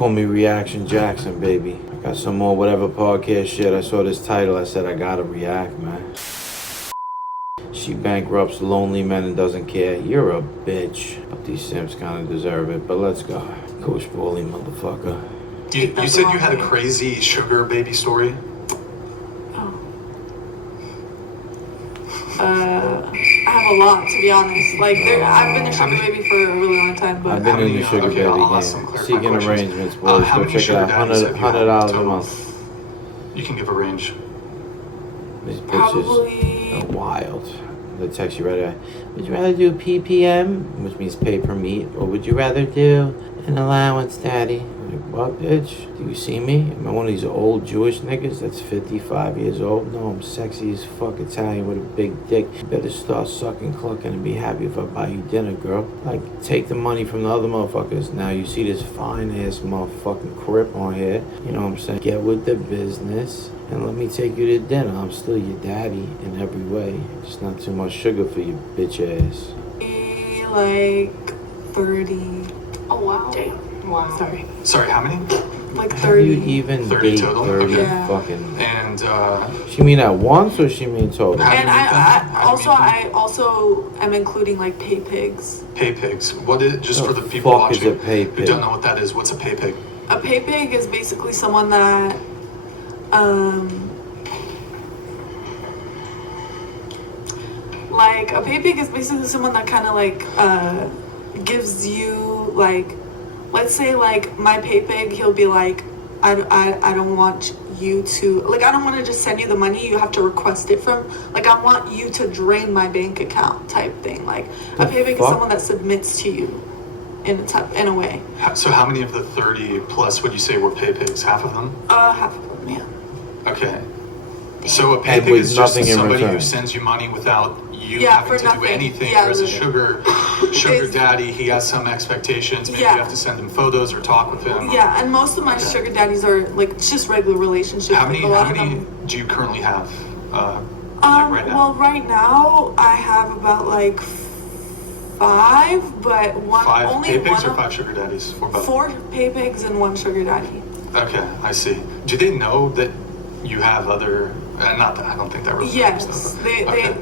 Call me Reaction Jackson, baby. I got some more whatever podcast shit. I saw this title. I said I gotta react, man. She bankrupts lonely men and doesn't care. You're a bitch. But these simps kind of deserve it. But let's go. Coach Bowley, motherfucker. You said you had a crazy sugar baby story? I have a lot, to be honest. Like, I've been a sugar baby for a really long time, but... I've been in the sugar baby game. Seeking arrangements, boys. Go check it out. $100 a month. You can give a range. These bitches are wild. They text you right away. Would you rather do PPM, which means pay per meet, or would you rather do an allowance, daddy? I'm like, what, bitch? Do you see me? Am I one of these old Jewish niggas that's 55 years old? No, I'm sexy as fuck Italian with a big dick. You better start sucking, clucking, and be happy if I buy you dinner, girl. Like, take the money from the other motherfuckers. Now you see this fine-ass motherfucking crip on here. You know what I'm saying? Get with the business. And let me take you to dinner. I'm still your daddy in every way. Just not too much sugar for you, bitch ass. Like 30. Oh, wow. Damn. Wow. Sorry, how many? Like 30. You even 30 date total? 30 Yeah. fucking... And, She mean at once or she mean total? And I also am including like pay pigs. Pay pigs. What is, just for the The people fuck is watching a pay who pig? don't know what that is, what's a pay pig? A pay pig is basically someone that like a pay pig is basically someone that kind of like gives you, like, let's say like my pay pig, he'll be like, I don't want you to, like, I don't want to just send you the money, you have to request it from, like, I want you to drain my bank account type thing. Like, a pay pig is someone that submits to you in a way. So how many of the 30 plus would you say were pay pigs? Half of them? Half of them, yeah. Okay. So a pay pig is just somebody who sends you money without you having to do anything. Whereas a sugar daddy, he has some expectations. Maybe you have to send him photos or talk with him. Yeah, and most of my sugar daddies are like just regular relationships. How many do you currently have? Like right now? Well, right now I have about like 5, but only pay pigs one or 5 sugar daddies? Or both? 4 pay pigs and 1 sugar daddy. Okay, I see. Do they know that you have other? Not that I don't think that really matters. Yes,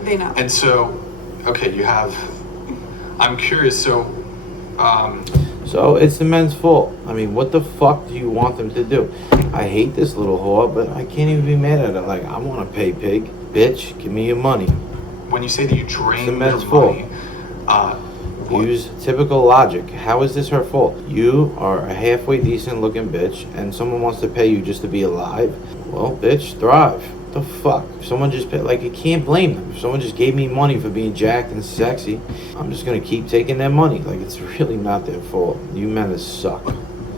they know. And so, okay, you have. I'm curious. So it's the men's fault. I mean, what the fuck do you want them to do? I hate this little whore, but I can't even be mad at her. Like, I want to pay pig, bitch. Give me your money. When you say that you drain the men's their fault. money, use typical logic. How is this her fault? You are a halfway decent looking bitch, and someone wants to pay you just to be alive. Well, bitch, thrive. What the fuck? If someone just paid, like, you can't blame them. If someone just gave me money for being jacked and sexy, I'm just gonna keep taking their money. Like, it's really not their fault. You men suck.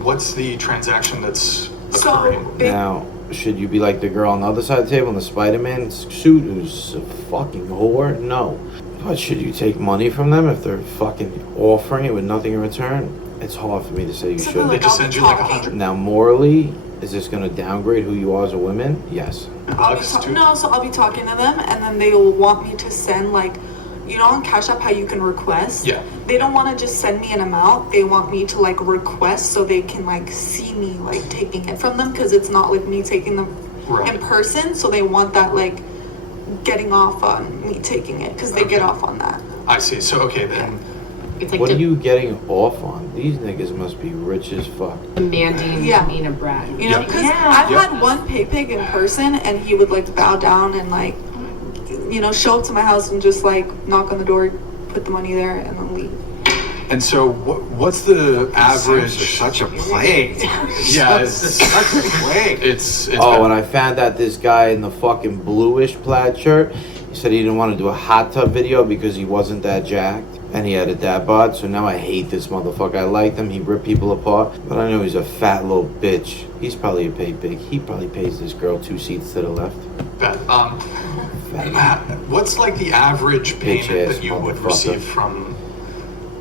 What's the transaction that's occurring? Now, should you be like the girl on the other side of the table in the Spider-Man suit who's a fucking whore? No. But should you take money from them if they're fucking offering it with nothing in return? It's hard for me to say you should. They just send you like 100. Now, morally, is this going to downgrade who you are as a woman? Yes. I'll be talking to them, and then they will want me to send, like, you know, on Cash App how you can request. Yeah. They don't want to just send me an amount. They want me to like request so they can like see me like taking it from them, because it's not like me taking them in person. So they want that like getting off on me taking it, because they get off on that. I see. So okay then. It's like what are you getting off on? These niggas must be rich as fuck. Demanding being a brat. You know, because I've had one pay pig in person, and he would like bow down and like, you know, show up to my house and just like knock on the door, put the money there, and then leave. And so what's the average? Such a plague. Yeah, it's such a plague. It's and I found out this guy in the fucking bluish plaid shirt, he said he didn't want to do a hot tub video because he wasn't that jacked. And he had a dad bod, so now I hate this motherfucker. I liked him, he ripped people apart, but I know he's a fat little bitch. He's probably a pay pig. He probably pays this girl 2 seats to the left. What's like the average payment that you would receive from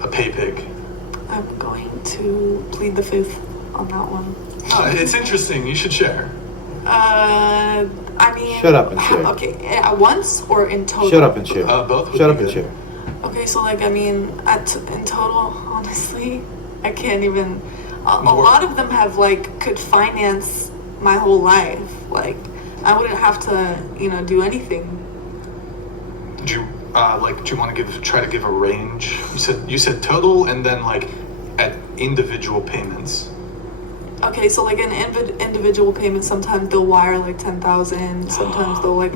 a pay pig? I'm going to plead the fifth on that one. It's interesting. You should share. I mean... Shut up and share. Okay, at once or in total? Shut up and share. Both. Shut up and share. Okay, so like, I mean, in total, honestly, I can't even... a lot of them have like could finance my whole life. Like I wouldn't have to, do anything. Do you want to try to give a range? You said total, and then like at individual payments. Okay, so like an individual payment, sometimes they'll wire like 10,000. Sometimes they'll like.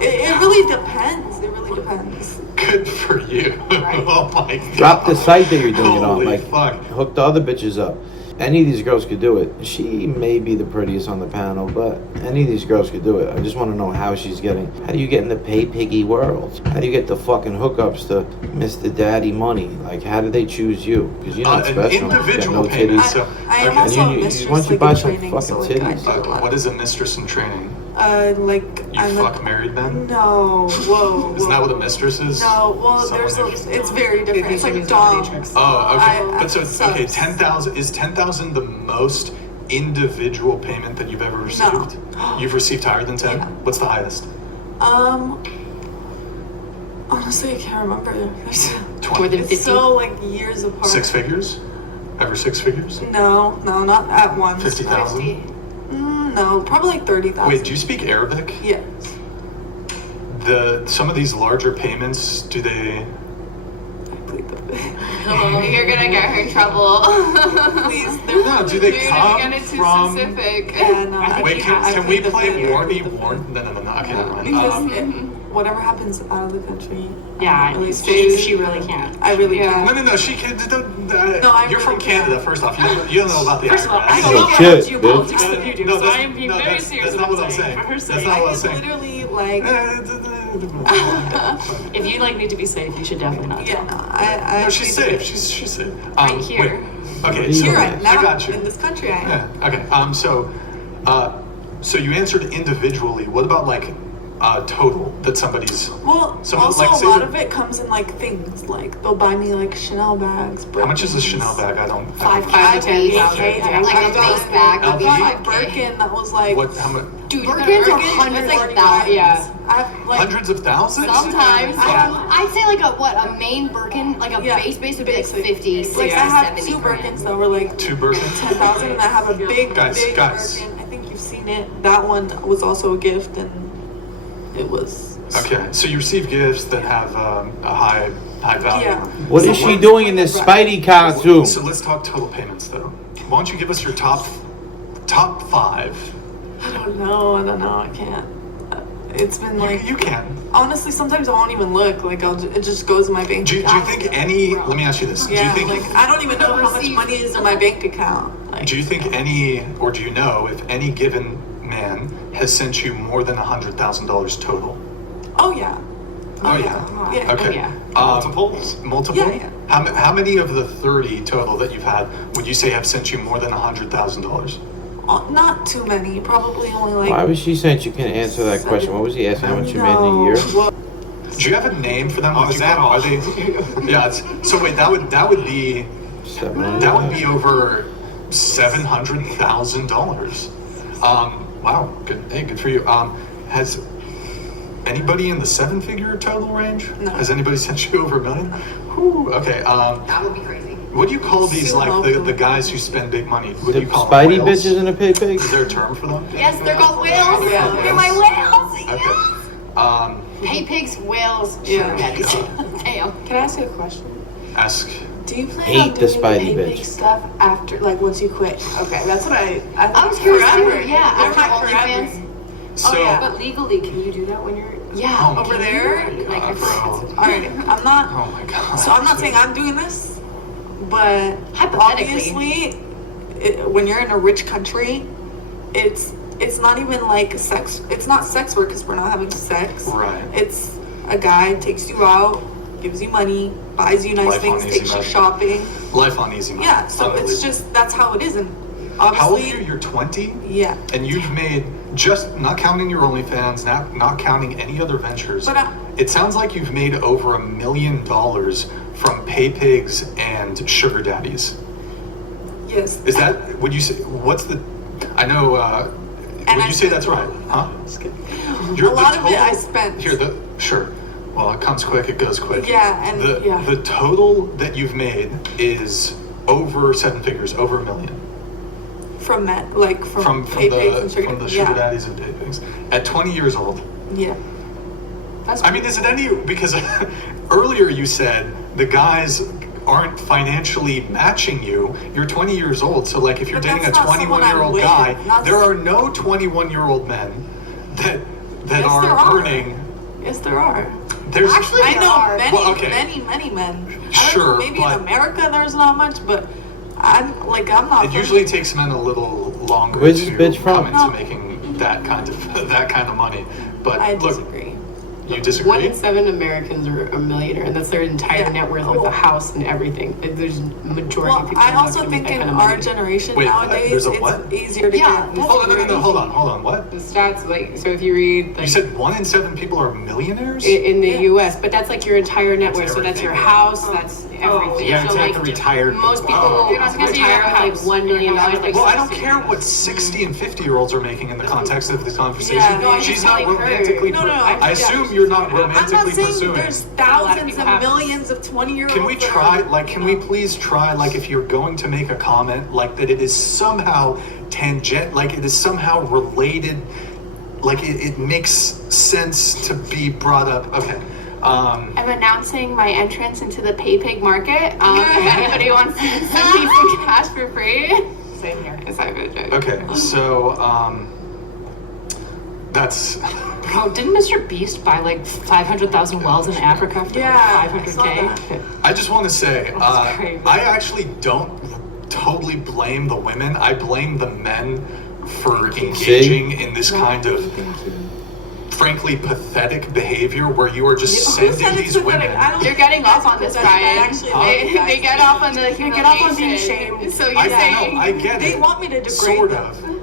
It really depends. It really depends. Good for you. Right. Oh my God. Drop the site that you're doing it on. Holy Like, fuck. hook the other bitches up. Any of these girls could do it. She may be the prettiest on the panel, but any of these girls could do it. I just want to know how she's getting. How do you get in the pay piggy world? How do you get the fucking hookups to Mr. Daddy money? Like, how do they choose you? Because you're not An special. individual you got no payment. titties. So, I am okay. also And a you- mistress. once you like, buy in some training, fucking so, like, I titties. do a lot. What is a mistress in training? Like You I'm fuck married men? No, whoa. Isn't that what a mistress is? No, well, Someone it's very different. It's like It's a dom. dominatrix. Oh, okay. I- Okay, subs. 10,000 is 10,000 the most individual payment that you've ever received? You've received higher than 10? Yeah. What's the highest? Honestly, I can't remember. More 20? than It's 50. so like years apart. 6 figures? Ever 6 figures? No, not at once. 50,000? No, probably like 30,000. Wait, do you speak Arabic? Yes. Some of these larger payments, do they? Oh, you're gonna get her in trouble. Please, No, do they You're come gonna get it too from? specific. Yeah, no. I think Wait, you can, have can to we plead the play figure. Warny Warn? No. Okay, never mind. Because whatever happens out of the country. Yeah, I'm really she really can't. I really Yeah. can't. No, she can. I You're from really Canada, can't. first off. You don't know about the First of all, IRS. I Yo, don't know shit, about bitch. geopolitics than you do, No, so I am being very that's serious not about what I'm saying. For her That's sake. not what I I'm saying. literally like. If you need to be safe, you should definitely not. Yeah, no, I. No, she's safe. She's safe. Right here. Wait. Okay, Here so Here I now I got you. in this country I am. Yeah. Okay. So you answered individually. What about like total that somebody's? Well, So, also like, a say lot that- of it comes in like things. Like they'll buy me like Chanel bags. How much is a Birkins. Chanel bag? I don't. Five I to 10,000. paid Yeah. Like a base bag would be I got a 5K. Birkin that was like. What? How much? Dude, Birkins are Birkins, hundreds, it's like like thousands. Yeah. I have like. Hundreds of thousands? Sometimes. Yeah. I'd say like a main Birkin, like a Yeah, base would be like basic. 50, 60, Like I have 70 two grand. Birkins that were like 2 Birkins? 10,000, and I have a big Guys. Birkin. I think you've seen it. That one was also a gift, and it was. Okay, so you receive gifts that have a high value. Yeah. What is she doing in this Spidey costume? So let's talk total payments, though. Why don't you give us your top 5? I don't know. I can't. It's been like. You can. Honestly, sometimes I won't even look. Like it just goes in my bank Do you account. think any? Let me ask you this. Yeah, do you think? like I don't even know how much money is in my bank account. Like, Do you think any, or do you know if any given man has sent you more than $100,000 total? oh yeah. Oh, yeah. yeah. Okay. yeah. Multiples? Multiple? Yeah, yeah. How many of the 30 total that you've had would you say have sent you more than $100,000? Not too many. Probably only like. Why was she saying she couldn't answer that question? What was he asking? How much you made in a year? Well, Do you have a name for them? Oh, is that all? Are they? Yeah. So wait, that would be 700. that would be over $700,000. Wow. Good. Hey, good for you. Has anybody in the 7-figure total range? No. Has anybody sent you over $1 million? Whew, okay. That would be crazy. What do you call these, Super like the helpful. guys who spend big money? What do The you call Spidey them? Whales? bitches in a pay pig? Is there a term for them? Yes, they're called whales. Yeah. They're my whales. Okay. Pay pigs, whales, Yeah. sugar daddies. Damn. Can I ask you a question? Ask. do you plan Hate on the doing Spidey pay bitch. big stuff after, like, once you quit? Okay, that's what I was curious too. forever. Yeah, They're after my OnlyFans. forever. So. yeah. But legally, can you do that when you're? Yeah. Oh my Over there? Like, God, bro. All right, I'm not. Oh my god. So I'm not saying I'm doing this, but Hypothetically. obviously, when you're in a rich country, it's not even like sex. It's not sex work because we're not having sex. Right. It's a guy takes you out, gives you money, buys you nice Life on things, easy takes you money. shopping. Life on easy money. Yeah. So it's Unbelievable. just that's how it is, and How old are obviously, you? You're 20, yeah. and you've made, just not counting your OnlyFans, not counting any other ventures. But it sounds like you've made over $1 million from pay pigs and sugar daddies. Yes. Is that? Would you say? What's the? I know. And Would I you say spent that's right? more. Huh? Just kidding. You're A the lot of it total- I spent. Here, sure. Well, it comes quick, it goes quick. Yeah, and yeah. The total that you've made is over 7 figures, over $1 million. From men, like from the pay pigs and sugar, from the sugar daddies and pay pigs at 20 years old. Yeah. I mean, is it any, because earlier you said the guys aren't financially matching you. You're 20 years old, so like if you're dating a 21-year-old guy, there are no 21-year-old men that Yes, are there are. earning. Yes, there are. There's Actually, I know many, Well, okay. many men. I don't Sure, know, maybe but- in America there's not much, but I'm not. It usually takes men a little longer Where's to this bitch from? come into making that kind of money. But I look, disagree. you 1 disagree? in 7 Americans are a millionaire, and that's their entire Yeah. net worth with a house and everything. Like, there's a majority Well, of people. I who are not also gonna think make that in kind of our money. generation Wait, nowadays, there's a it's what? easier to Yeah, get. that's No, hold on. What? The stats, like, so if you read, like, You said 1 in 7 people are millionaires? in the Yeah. U.S., but that's like your entire net worth. That's So that's your everything. house, that's everything. Yeah, so it's like like retired. most people Oh. retire with like $1 million. Like, Well, I don't care what 60 and 50-year-olds are making in the context of this conversation. Yeah. No, I'm She's just not telling her. romantically. No, no, I yeah. assume you're not I'm not romantically saying pursuing. there's A lot of thousands people and have. millions of 20-year-olds. Can we try, like, can we please try, like, if you're going to make a comment, like, that it is somehow tangent, like, it is somehow related, like, it makes sense to be brought up. Okay. I'm announcing my entrance into the pay pig market. If anybody wants to send me some cash for free. Same here. It's not a good joke. Okay, so, that's... Bro, didn't Mr. Beast buy like 500,000 wells in Africa for Yeah, like I saw 500K? I just want to say, That's crazy. I actually don't totally blame the women. I blame the men for engaging in this kind of, frankly, pathetic behavior where you are just Who said sending it's these pathetic? women. I don't You're getting off on this, Brian. Actually, They get off on the They get off on being humiliation. shamed. So you're I saying know, I get They it. want me to degrade Sort them. of.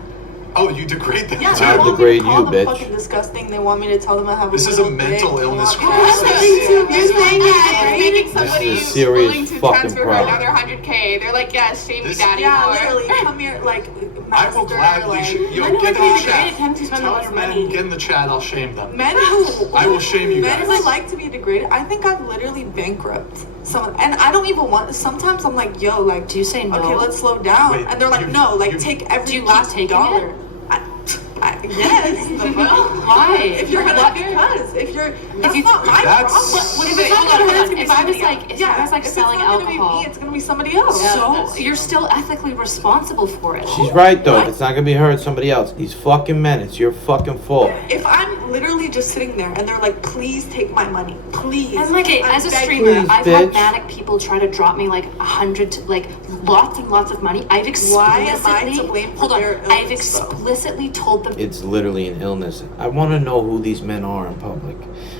Oh, you degrade them Yeah, too? they I'll want me degrade to call you, them bitch. fucking disgusting. They want me to tell them I have This a is a little mental dick. illness They want me to- crisis. You're saying that it's making somebody This is a who's serious willing to fucking transfer her problem. another 100K. They're like, yeah, shame me, This- daddy. Yeah, more. literally, come here, like, I master, will gladly like, Yo, Men get in who the degrade chat. him to spend the Tell most your men, money. get in the chat, I'll shame them. men who I will shame you men guys. who like to be degraded. I think I've literally bankrupt someone, and I don't even want. Sometimes I'm like, yo, like, Do you say no? okay, let's slow down, Wait, and they're like, you- no, like, you- take every Do you keep last taking dollar. it? Yes. the fuck? Why? If you're gonna, because if you're, that's you- not my That's- problem. What If if it's not gonna hold on, be if I was somebody like, else. if I was like if it's selling not gonna alcohol, be me, it's gonna be somebody else. so that's you're still ethically responsible for it. She's right though. If it's not gonna be her, it's somebody else. These fucking men, it's your fucking fault. If I'm literally just sitting there and they're like, please take my money, please. And like, I'm as a begging streamer, you. Please, I've had bitch. manic people try to drop me like 100, like lots and lots of money. I've Why explicitly, am I to blame for hold on, their I've illness, though? explicitly told them. It's literally an illness. I want to know who these men are in public.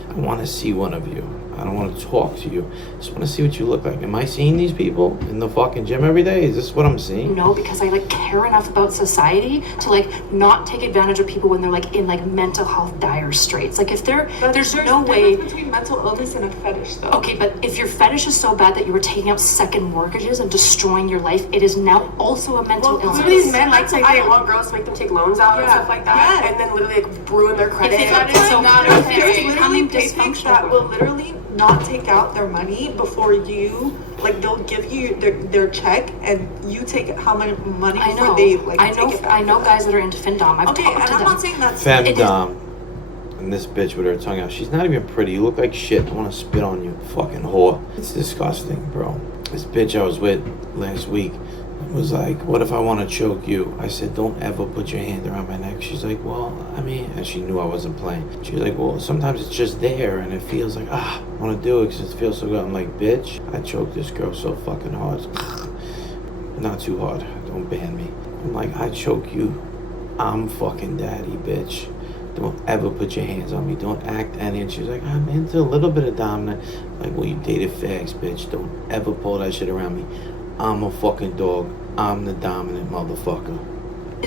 I want to see one of you. I don't want to talk to you. I just want to see what you look like. Am I seeing these people in the fucking gym every day? Is this what I'm seeing? No, because I like care enough about society to like not take advantage of people when they're like in like mental health dire straits. Like if there's no a way. difference between mental illness and a fetish, though. Okay, but if your fetish is so bad that you were taking out second mortgages and destroying your life, it is now also a mental Well, illness. so These men like I- they want girls to make them take loans out and Yeah. stuff like that, Yeah. and then literally like ruin their credit. If that is So not if okay. it's There's literally becoming pay pigs dysfunctional. that will literally not take out their money before you, like, they'll give you their check and you take how much money I before know. they, like, I take know. it back. I know guys that are into findom. I've Okay, talked and to I'm them. not saying that's... It is- Femdom. And this bitch with her tongue out. She's not even pretty. You look like shit. I want to spit on you, fucking whore. It's disgusting, bro. This bitch I was with last week was like, what if I want to choke you? I said, don't ever put your hand around my neck. She's like, well, I mean, and she knew I wasn't playing. She was like, well, sometimes it's just there and it feels like, I want to do it because it feels so good. I'm like, bitch, I choked this girl so fucking hard. Not too hard. Don't ban me. I'm like, I choke you. I'm fucking daddy, bitch. Don't ever put your hands on me. Don't act any. And she's like, I'm into a little bit of dominant. Like, well, you dated fags, bitch. Don't ever pull that shit around me. I'm a fucking dog. I'm the dominant motherfucker.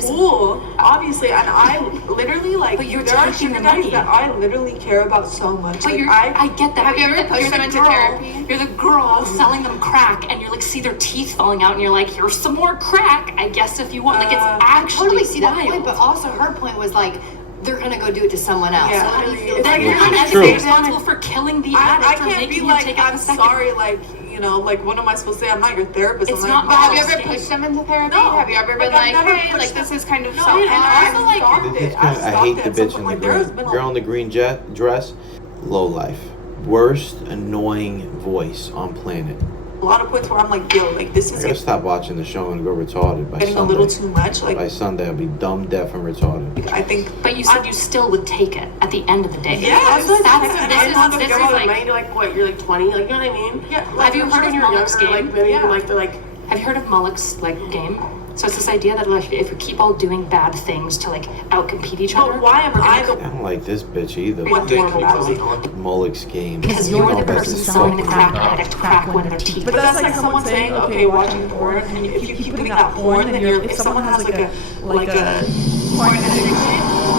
Ooh, obviously, and I literally, like, But you're there are taking sugar the daddies money. that I literally care about so much. But Like, I get that. Have but you you're ever the- pushed you're them the into girl- therapy? You're the girl selling them crack, and you're like, see their teeth falling out, and you're like, here's some more crack. I guess if you want, like, it's I actually Totally see that wild. point, but also her point was like, they're gonna go do it to someone else. Yeah. So how do you feel Then about you're Which not is as true. responsible for killing the I addict or can't making be him like, take out I'm the second. sorry, like, you know, like, what am I supposed to say? I'm not your therapist. It's I'm not- But have you your ever pushed them into therapy? No. Have you ever been I've like, never hey, pushed like this them. is kind of No, something? and also, like, I hate the bitch in the green. Girl in the green dress. Low life. Worst annoying voice on planet. a lot of points where I'm like, yo, like, this I is gotta stop watching the show and go retarded by getting Sunday. a little too much. Like, By Sunday, I'll be dumb, deaf, and retarded. I think. But you said you still would take it at the end of the day. Yeah, that's what I'm saying. this is like, money to like what? You're like 20, like, you know what I mean? Yeah, have you heard of Mullick's game? Like maybe Yeah. like the like. Have you heard of Mullick's like game? So it's this idea that like if we keep all doing bad things to like outcompete each other, But why am I the I don't like this bitch either. one Dave, can horrible you close the person? door? Mullick's game. because You you're know the that's person his selling the fucking- crack addict crack when they're teeth. But that's like someone saying, okay, watching porn, and if you keep putting that porn, then you're, if someone has like a porn addiction,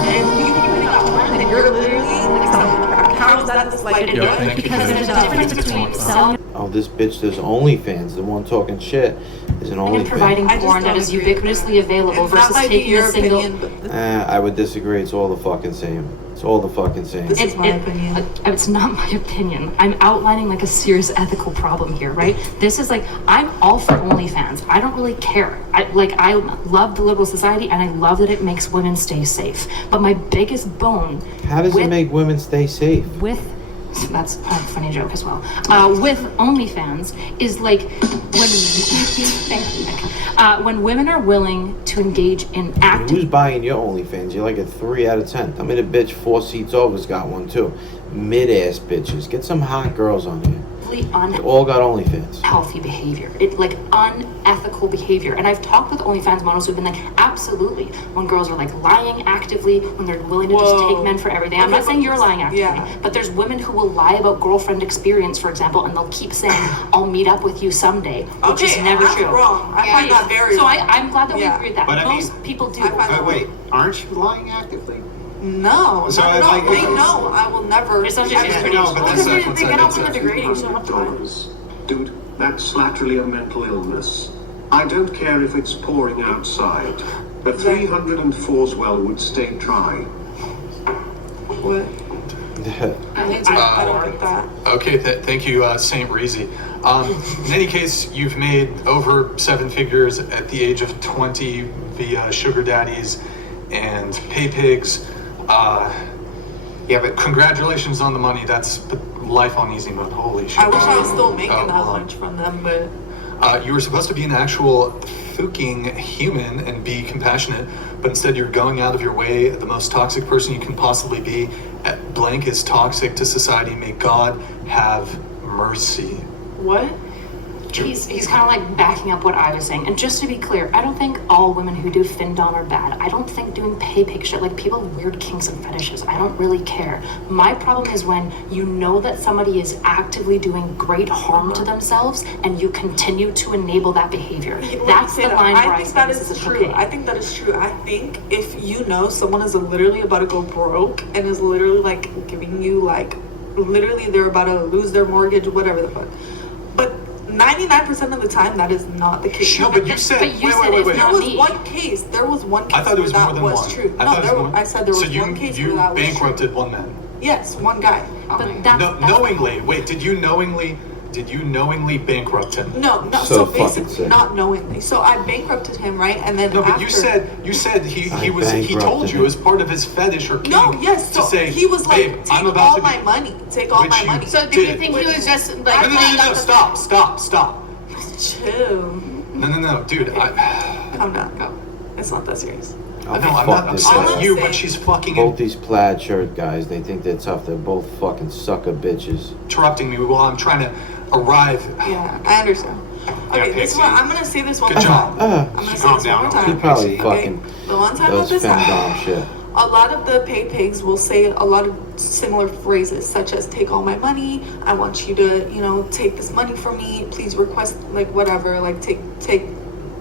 and you keep putting that porn, then you're literally like selling crack. How is that just like Yo, thank you Because guys. there's a difference between selling Oh, this bitch does OnlyFans. The one talking shit is an and providing OnlyFans. I just porn that don't is agree. ubiquitously available And that versus might be taking your a single. opinion, but I would disagree. It's all the fucking same. It's all the fucking same. This is my opinion. It's not my opinion. I'm outlining like a serious ethical problem here, right? This is like, I'm all for OnlyFans. I don't really care. I love the liberal society and I love that it makes women stay safe. But my biggest bone How does it make women stay safe? with that's a funny joke as well. With OnlyFans is like when when women are willing to engage in And active. who's buying your OnlyFans? You're like a 3 out of 10. I mean, a bitch 4 seats over's got one too. Mid-ass bitches. Get some hot girls on here. They all got OnlyFans. Unhealthy behavior. It like unethical behavior. And I've talked with OnlyFans models who've been like, absolutely. When girls are like lying actively, when they're willing to just take men for everything. I'm not saying you're lying actively, Yeah. but there's women who will lie about girlfriend experience, for example, and they'll keep saying, I'll meet up with you someday, which is never I'm true. wrong. I find that very So wrong. I'm glad that we Yeah. agree with that. But I mean- Most people do. I find But wait, aren't you lying actively? No, So no, it's no, like- they know I will never. It's not ever- just- No, but that's They one get second. off on the degrading, so much time. Dude, that's laterally a mental illness. I don't care if it's pouring outside. A 304's well would stay dry. What? I don't get that. Okay, thank you, Saint Reezy. In any case, you've made over 7 figures at the age of 20 via sugar daddies and pay pigs. Yeah, but congratulations on the money. That's the life on easy mode. Holy shit. I wish I was still making Oh, that hold on. much from them, but You were supposed to be an actual fucking human and be compassionate, but instead you're going out of your way. The most toxic person you can possibly be. Blank is toxic to society. May God have mercy. what? He's kind of like backing up what I was saying. And just to be clear, I don't think all women who do findom are bad. I don't think doing pay pig shit, like people have weird kinks and fetishes. I don't really care. My problem is when you know that somebody is actively doing great harm to themselves and you continue to enable that behavior. That's the line where I think that is this true. okay. I think that is true. I think if you know someone is literally about to go broke and is literally like giving you like, literally they're about to lose their mortgage, whatever the fuck. But 99% of the time, that is not the case. No, but you said. But you wait, said wait, it's wait, There wait. was me. one case. There was one case I thought it was where more that than was one. true. I No, thought it was more. I said there was so one case where you that was true. bankrupted one man. Yes, one guy. But that's Knowingly. Wait, did you knowingly bankrupt him? No, So so fucking basically sick. not knowingly. So I bankrupted him, right? And then No, but after, you said he I he told bankrupted you him. as part of his fetish or kink no, yes. to So say, he was like, babe, take I'm about all to my be. money. Take all Which my you money. So do you did. think he was just like No, playing up the stop. Chill. No, dude. Calm down. Go. It's not that serious. Oh, No, I'm fuck not this upset all at I'm you, saying- but she's fucking Both these plaid shirt guys, they think they're tough. They're both fucking sucker bitches. interrupting me while I'm trying to arrive. Yeah, I understand. Okay, this Pixie. one I'm gonna say this one Good more job. time. I'm gonna say Calm this one more down. He time. probably Okay? fucking The one time does with this femdom happened, shit. a lot of the pay pigs will say a lot of similar phrases, such as "take all my money," "I want you to, take this money from me," "please request," like whatever, like take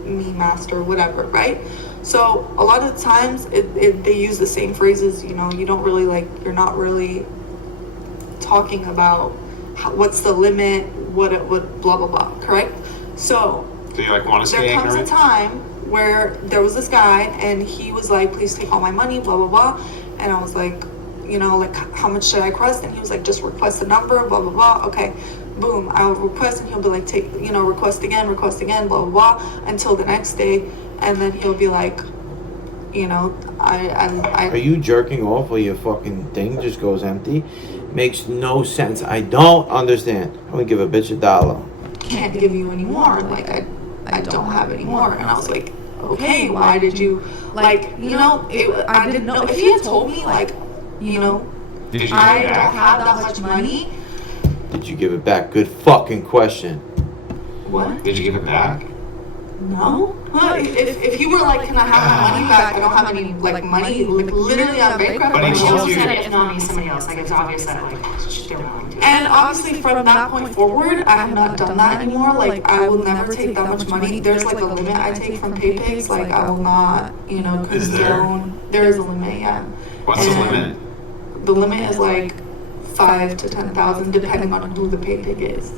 me, master, whatever, right? So a lot of the times they use the same phrases. You don't really you're not really talking about what's the limit, what blah blah blah, correct? So Do you like want to there stay comes a ignorant? time where there was this guy and he was like, please take all my money, blah blah blah, and I was like, how much should I request? And he was like, just request a number, blah blah blah. Okay, boom, I'll request, and he'll be like, request again, blah, blah, blah, until the next day. And then he'll be like, Are you jerking off while your fucking thing just goes empty? Makes no sense. I don't understand. I'm gonna give a bitch $1. Can't give you any more. Like, I don't have any more. And I was like, okay, why did you, I didn't know. If he had told me, I don't have that much money. Did you give it back? Good fucking question. What? Did you give it back? No. If you were like, can I have my money back? I don't have any money. Literally, I'm bankrupt. But he She told also you. said it if not me, somebody else. Like, it's obvious that they're willing to. And obviously, from that point forward, I have not done that anymore. Like, I will never take that much money. There's a limit I take from PayPix. Like, I will not, condone. There is a limit, yeah. What's the limit? The limit is like 5,000 to 10,000, depending on who the PayPig is.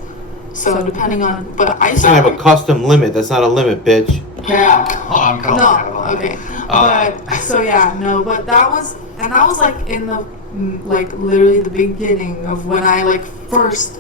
So depending on, but I You have a custom limit. That's not a limit, bitch. Yeah. I'm calling No. Okay. But so yeah, no. But that was, and I was like in the literally the beginning of when I first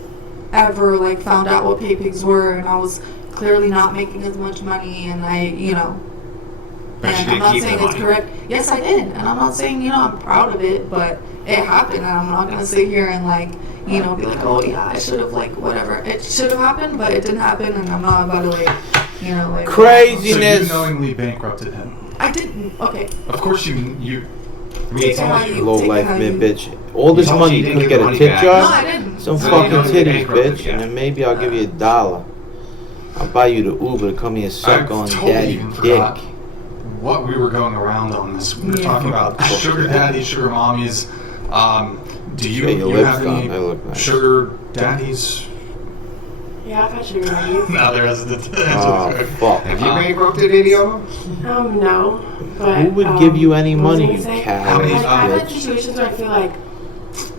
ever found out what PayPigs were, and I was clearly not making as much money, and But you and I'm didn't not keep the saying it's money. correct. Yes, I did, and I'm not saying I'm proud of it, but it happened, and I'm not gonna sit here and be like, oh yeah, I should have whatever. It should have happened, but it didn't happen, and I'm not about to Craziness. So you knowingly bankrupted him. I didn't. Okay. Of course you. I mean, he told you. Low life mid bitch. All this told money you you didn't couldn't give get the a money tip back. jar? No, I didn't. Some So you fucking don't get titties, bankrupted, bitch, yeah. and then maybe I'll give you $1. I'll buy you the Uber to come here suck on daddy dick. What we were going around on this. We were talking about sugar daddies, sugar mommies. Do you, Yeah, your you lips have gone. any They look nice. sugar daddies? Yeah, I've had sugar daddies. No, there isn't. Oh, fuck. Have you bankrupted any of them? No. But, Who would give you any what was I money, gonna you say? coward I've had bitch? situations where I feel like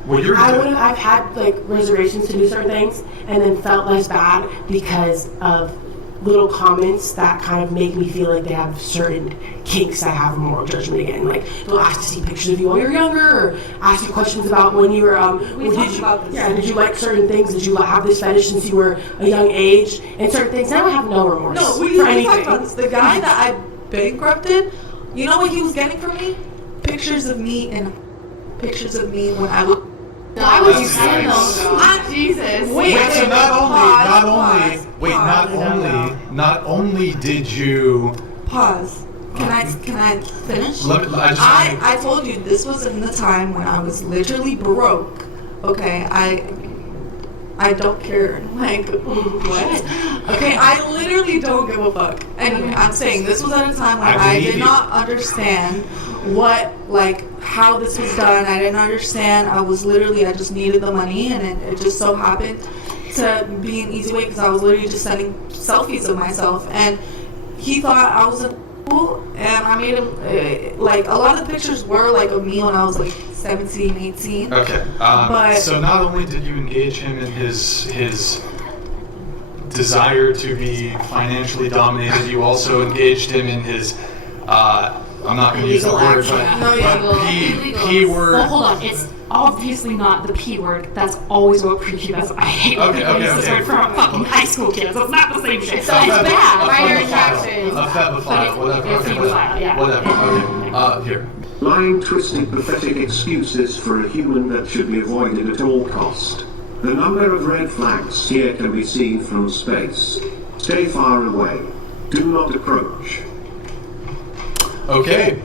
Well, you're. I've had reservations to do certain things and then felt less bad because of little comments that kind of make me feel like they have certain kinks that have moral judgment again. Like they'll ask to see pictures of you while you're younger, or ask you questions about when you were did you like certain things? Did you have this fetish since you were a young age and certain things? Now I have no remorse No, for we anything. talked about this. The guy that I bankrupted, you know what he was getting from me? Pictures of me when I was. Why would you That's send nice. those? Jesus. Wait, Wait, so pause. not only did you. Pause. Can I finish? I I told you this was in the time when I was literally broke. Okay, I don't care. What? Okay, I literally don't give a fuck. Anyway, I'm saying this was at a time when I did not understand how this was done. I didn't understand. I just needed the money, and it just so happened to be an easy way because I was literally just sending selfies of myself, and he thought I was a fool, and I made him a lot of the pictures were of me when I was 17, 18. Okay. But so not only did you engage him in his desire to be financially dominated, you also engaged him in his. I'm not going to use the word, but P word. Well, hold on. It's obviously not the P word. That's always what prepubescent. I hate when people use this word for fucking high school kids. It's not the same shit. So it's bad. Minor attraction. A febophile, whatever. It's Okay, febophile, yeah. whatever. Okay. Here. Lying, twisted, pathetic excuses for a human that should be avoided at all cost. The number of red flags here can be seen from space. Stay far away. Do not approach. Okay.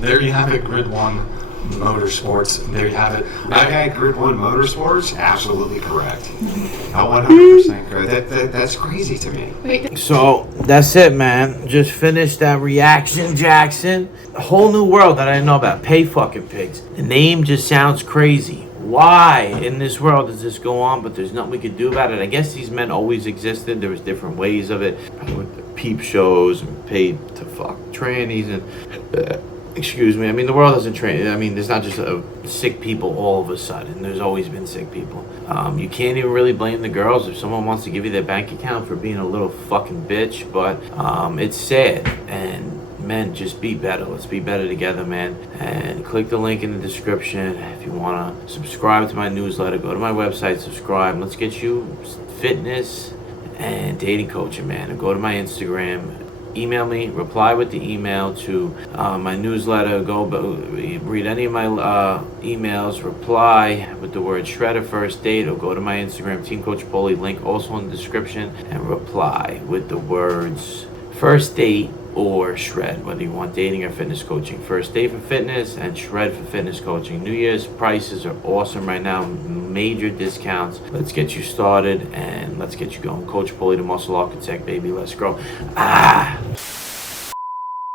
There you have it, Grid 1 Motorsports. There you have it. That guy, Grid 1 Motorsports, absolutely correct. 100% correct. That's crazy to me. So that's it, man. Just finished that reaction, Jackson. A whole new world that I didn't know about. Pay fucking pigs. The name just sounds crazy. Why in this world does this go on? But there's nothing we could do about it. I guess these men always existed. There was different ways of it. Probably went to peep shows and paid to fuck trannies and. Excuse me. I mean, the world doesn't train. I mean, there's not just sick people all of a sudden. There's always been sick people. You can't even really blame the girls if someone wants to give you their bank account for being a little fucking bitch. But it's sad. And men, just be better. Let's be better together, man. And click the link in the description. If you want to subscribe to my newsletter, go to my website, subscribe. Let's get you fitness and dating coaching, man. And go to my Instagram. Email me, reply with the email to my newsletter. Go read any of my emails, reply with the word shred or first date, or go to my Instagram, Team Coach Poli, link also in the description, and reply with the words first date or shred, whether you want dating or fitness coaching. First date for fitness and shred for fitness coaching. New Year's prices are awesome right now, major discounts. Let's get you started and let's get you going. Coach Poli, the muscle architect, baby. Let's go.